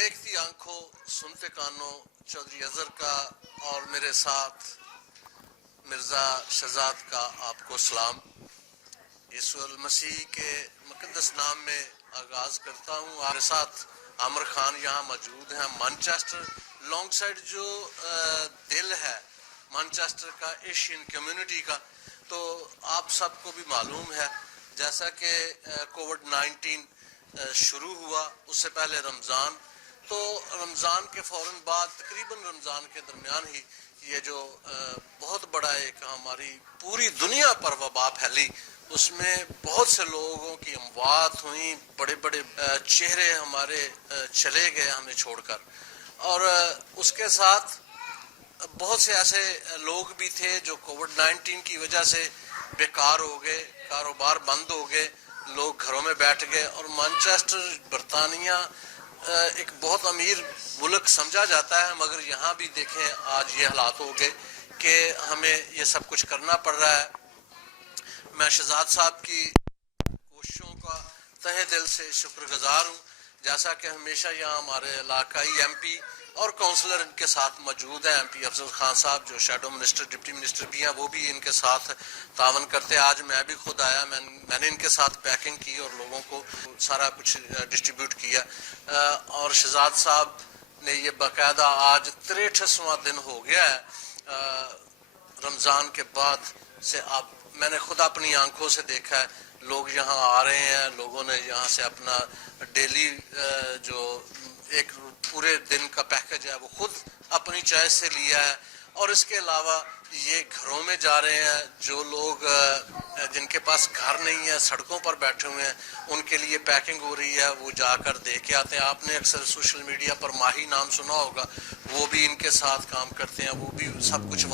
دیکھتی آنکھوں سنتے کانوں چودھری اظہر کا اور میرے ساتھ مرزا شہزاد کا آپ کو سلام. یسوع المسیح کے مقدس نام میں آغاز کرتا ہوں. آپ کے ساتھ عامر خان یہاں موجود ہیں مانچسٹر لانگ سائڈ جو دل ہے مانچسٹر کا ایشین کمیونٹی کا. تو آپ سب کو بھی معلوم ہے جیسا کہ کووڈ-19 شروع ہوا اس سے پہلے رمضان، تو رمضان کے فوراً بعد تقریباً رمضان کے درمیان ہی یہ جو بہت بڑا ایک ہماری پوری دنیا پر وبا پھیلی، اس میں بہت سے لوگوں کی اموات ہوئیں، بڑے بڑے چہرے ہمارے چلے گئے ہمیں چھوڑ کر، اور اس کے ساتھ بہت سے ایسے لوگ بھی تھے جو کووڈ-19 کی وجہ سے بیکار ہو گئے، کاروبار بند ہو گئے، لوگ گھروں میں بیٹھ گئے. اور مانچسٹر برطانیہ ایک بہت امیر ملک سمجھا جاتا ہے، مگر یہاں بھی دیکھیں آج یہ حالات ہو گئے کہ ہمیں یہ سب کچھ کرنا پڑ رہا ہے. میں شہزاد صاحب کی کوششوں کا تہہ دل سے شکر گزار ہوں. جیسا کہ ہمیشہ یہاں ہمارے علاقائی ایم پی اور کونسلر ان کے ساتھ موجود ہیں، ایم پی افضل خان صاحب جو شیڈو منسٹر ڈپٹی منسٹر بھی ہیں، وہ بھی ان کے ساتھ تعاون کرتے ہیں. آج میں بھی خود آیا، میں نے ان کے ساتھ پیکنگ کی اور لوگوں کو سارا کچھ ڈسٹریبیوٹ کیا. اور شہزاد صاحب نے یہ باقاعدہ آج 63واں دن ہو گیا ہے رمضان کے بعد سے. میں نے خود اپنی آنکھوں سے دیکھا ہے، لوگ یہاں آ رہے ہیں، لوگوں نے یہاں سے اپنا ڈیلی جو ایک پورے دن کا پیکج ہے وہ خود اپنی چوائس سے لیا ہے. اور اس کے علاوہ یہ گھروں میں جا رہے ہیں، جو لوگ جن کے پاس گھر نہیں ہے سڑکوں پر بیٹھے ہوئے ہیں، ان کے لیے پیکنگ ہو رہی ہے، وہ جا کر دے کے آتے ہیں. آپ نے اکثر سوشل میڈیا پر ماہی نام سنا ہوگا، وہ بھی ان کے ساتھ کام کرتے ہیں، وہ بھی سب کچھ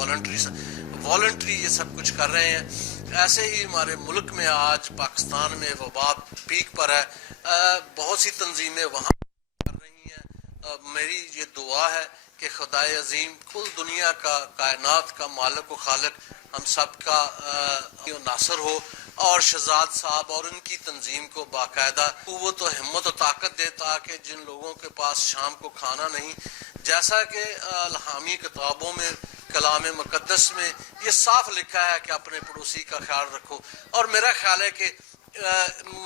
والنٹری یہ سب کچھ کر رہے ہیں. ایسے ہی ہمارے ملک میں آج پاکستان میں وبا پیک پر ہے، بہت سی تنظیمیں وہاں کر رہی ہیں. میری یہ دعا ہے کہ خدائے عظیم کل دنیا کا، کائنات کا مالک و خالق ہم سب کا ناصر ہو، اور شہزاد صاحب اور ان کی تنظیم کو باقاعدہ قوت و ہمت و طاقت دے، تاکہ جن لوگوں کے پاس شام کو کھانا نہیں، جیسا کہ الہامی کتابوں میں کلام مقدس میں یہ صاف لکھا ہے کہ اپنے پڑوسی کا خیال رکھو. اور میرا خیال ہے کہ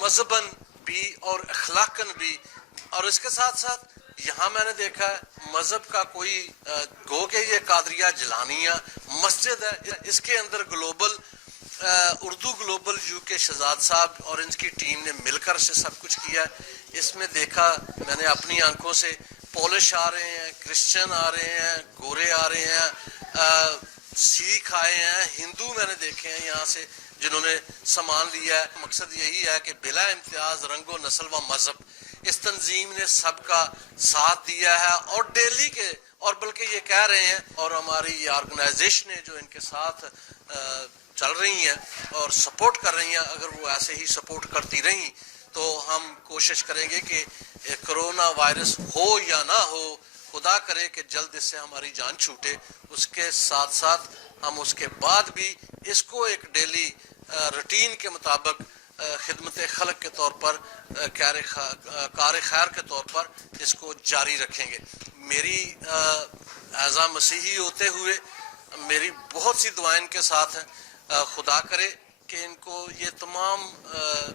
مذہباً بھی اور اخلاقاً بھی، اور اس کے ساتھ ساتھ یہاں میں نے دیکھا ہے مذہب کا کوئی گو کہ یہ قادریہ جیلانیہ مسجد ہے، اس کے اندر گلوبل اردو گلوبل یو کے شہزاد صاحب اور ان کی ٹیم نے مل کر سے سب کچھ کیا ہے. اس میں دیکھا میں نے اپنی آنکھوں سے، پولش آ رہے ہیں، کرسچن آ رہے ہیں، گورے آ رہے ہیں، سکھ آئے ہیں، ہندو میں نے دیکھے ہیں یہاں سے جنہوں نے سامان لیا ہے. مقصد یہی ہے کہ بلا امتیاز رنگ و نسل و مذہب اس تنظیم نے سب کا ساتھ دیا ہے، اور ڈیلی کے، اور بلکہ یہ کہہ رہے ہیں، اور ہماری یہ آرگنائزیشنیں جو ان کے ساتھ چل رہی ہیں اور سپورٹ کر رہی ہیں، اگر وہ ایسے ہی سپورٹ کرتی رہیں تو ہم کوشش کریں گے کہ کرونا وائرس ہو یا نہ ہو، خدا کرے کہ جلد اس سے ہماری جان چھوٹے. اس کے ساتھ ساتھ ہم اس کے بعد بھی اس کو ایک ڈیلی روٹین کے مطابق خدمت خلق کے طور پر، کار خیر کے طور پر اس کو جاری رکھیں گے. میری اعضا مسیحی ہوتے ہوئے میری بہت سی دعائیں ان کے ساتھ ہیں. خدا کرے کہ ان کو یہ تمام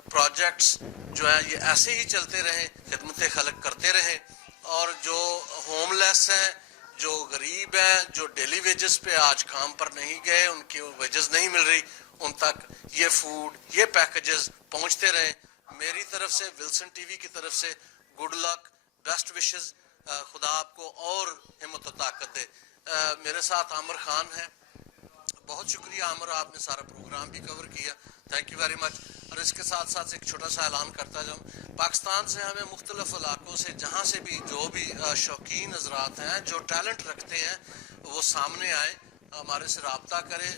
پروجیکٹس جو ہیں یہ ایسے ہی چلتے رہیں، خدمت خلق کرتے رہیں، اور جو ہوم لیس ہیں، جو غریب ہیں، جو ڈیلی ویجز پہ آج کام پر نہیں گئے، ان کی ویجز نہیں مل رہی، ان تک یہ فوڈ، یہ پیکجز پہنچتے رہیں. میری طرف سے، ولسن ٹی وی کی طرف سے گڈ لک، بیسٹ وشز. خدا آپ کو اور ہمت و طاقت دے. میرے ساتھ عامر خان ہے. بہت شکریہ عامر، آپ نے سارا پروگرام بھی کور کیا، تھینک یو ویری مچ. اور اس کے ساتھ ساتھ ایک چھوٹا سا اعلان کرتا جاؤں، پاکستان سے ہمیں مختلف علاقوں سے جہاں سے بھی جو بھی شوقین حضرات ہیں جو ٹیلنٹ رکھتے ہیں وہ سامنے آئیں، ہمارے سے رابطہ کریں.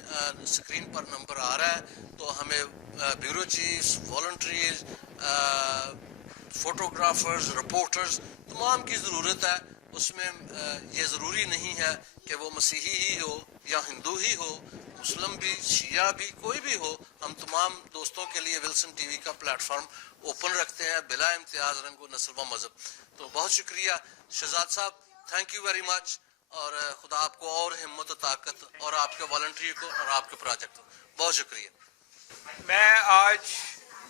اسکرین پر نمبر آ رہا ہے، تو ہمیں بیورو چیفز، والنٹریز، فوٹوگرافرز، رپورٹرز تمام کی ضرورت ہے. اس میں یہ ضروری نہیں ہے کہ وہ مسیحی ہی ہو یا ہندو ہی ہو، مسلم بھی شیعہ بھی کوئی بھی ہو, ہم تمام دوستوں کے لیے ولسن ٹی وی کا پلیٹ فارم اوپن رکھتے ہیں بلا امتیاز رنگ و نسل و مذہب. تو بہت شکریہ شہزاد صاحب, تھینک یو ویری مچ, اور خدا آپ کو اور ہمت و طاقت اور آپ کے والنٹری کو اور آپ کے پروجیکٹ کو. بہت شکریہ. میں آج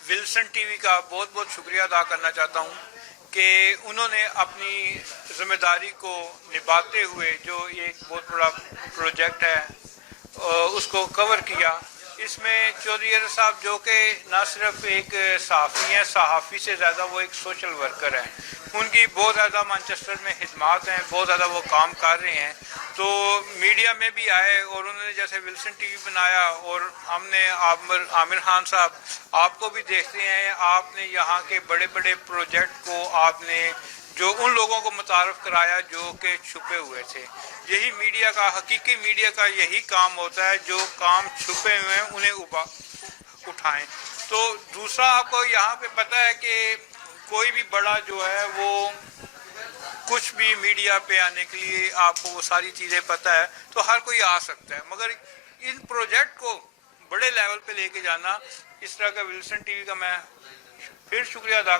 ولسن ٹی وی کا بہت بہت شکریہ ادا کرنا چاہتا ہوں کہ انہوں نے اپنی ذمہ داری کو نبھاتے ہوئے جو ایک بہت بڑا پروجیکٹ ہے اس کو کور کیا. اس میں چودھری اظہر صاحب جو کہ نہ صرف ایک صحافی ہیں, صحافی سے زیادہ وہ ایک سوشل ورکر ہیں. ان کی بہت زیادہ مانچسٹر میں خدمات ہیں, بہت زیادہ وہ کام کر رہے ہیں. تو میڈیا میں بھی آئے اور انہوں نے جیسے ولسن ٹی وی بنایا, اور ہم نے عامر خان صاحب آپ کو بھی دیکھتے ہیں, آپ نے یہاں کے بڑے بڑے پروجیکٹ کو آپ نے جو ان لوگوں کو متعارف کرایا جو کہ چھپے ہوئے تھے. یہی میڈیا کا, حقیقی میڈیا کا یہی کام ہوتا ہے, جو کام چھپے ہوئے ہیں انہیں اٹھائیں. تو دوسرا آپ کو یہاں پہ پتہ ہے کہ کوئی بھی بڑا جو ہے وہ کچھ بھی میڈیا پہ آنے کے لیے آپ کو وہ ساری چیزیں پتہ ہے تو ہر کوئی آ سکتا ہے, مگر ان پروجیکٹ کو بڑے لیول پہ لے کے جانا, اس طرح کا ولسن ٹی وی کا میں پھر شکریہ ادا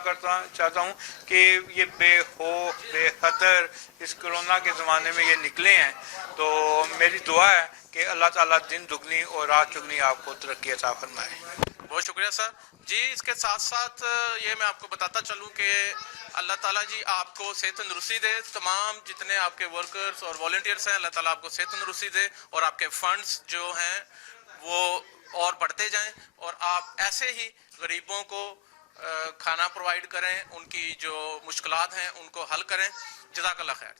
چاہتا ہوں کہ یہ بے خوف بے خطر اس کرونا کے زمانے میں یہ نکلے ہیں. تو میری دعا ہے کہ اللہ تعالیٰ دن دگنی اور رات چگنی آپ کو ترقی عطا فرمائے. بہت شکریہ سر جی. اس کے ساتھ ساتھ یہ میں آپ کو بتاتا چلوں کہ اللہ تعالیٰ جی آپ کو صحت تندرستی دے, تمام جتنے آپ کے ورکرز اور والنٹیئرس ہیں اللہ تعالیٰ آپ کو صحت تندرستی دے, اور آپ کے فنڈز جو ہیں وہ اور بڑھتے جائیں, اور آپ ایسے ہی غریبوں کو کھانا پرووائڈ کریں, ان کی جو مشکلات ہیں ان کو حل کریں. جزاک اللہ خیر.